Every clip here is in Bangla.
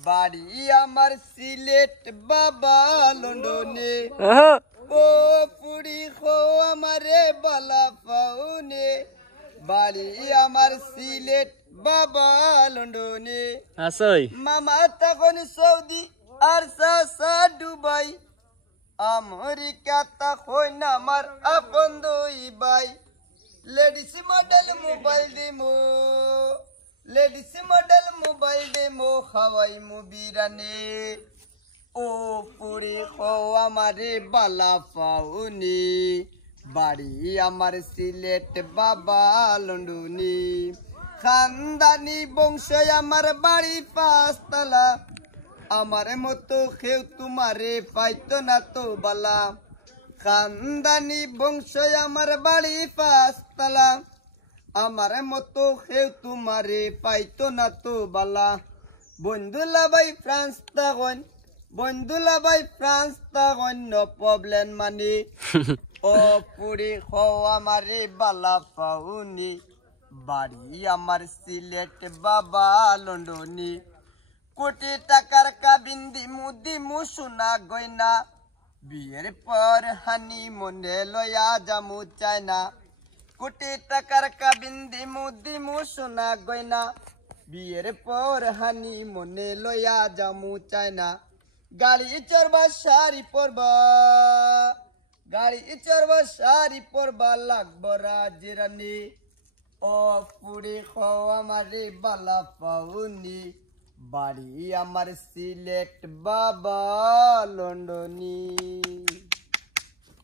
বাড়ি আমার সিলেট বাবা লন্ডনে ও পুরি খো আমারে বালা পাউনে বাড়ি আমার সিলেট বাবা লন্ডনে আসই মামা তখন সৌদি আর সাসা দুবাই আমেরিকা তখন আমার আপন দুই ভাই লেডিস মডেল মোবাইল দেমো খাওয়াই মুবিরানে ও পুরি খো আমারে বালা পাউনি বাড়ি আমার সিলেট বাবা লন্ডনি খানদানি বংশ আমার বাড়ি পাঁচতলা আমার মতো কেউ তোমারে পাইতো না তো বালা খানদানি বংশ আমার বাড়ি পাঁচতলা আমার মতো কেউ তোমারে পাইতো না তো বালা বন্ধুলা ভাই ফ্রান্স তখন নো প্রবলেম মানি ও পুরি খো আমারে বালা পাউনি বাড়ি আমার সিলেট বাবা লন্ডনি কোটি টাকার কাবিন দিমু সোনা গয়না বিয়ের পর হানি মনে লয়া জামু চায়না কোটি টাকার কাবিন দিমু সোনা গয়না বিয়ের পর হানি মনে লয়া জামু চায়না গাড়ি চড়বা শাড়ি পরবা লাগবো রাজিরানি ও পুরি খো আমারে বালা পাউনি বাড়ি আমার সিলেট বাবা লন্ডনি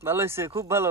ভালো হয়েছে খুব ভালো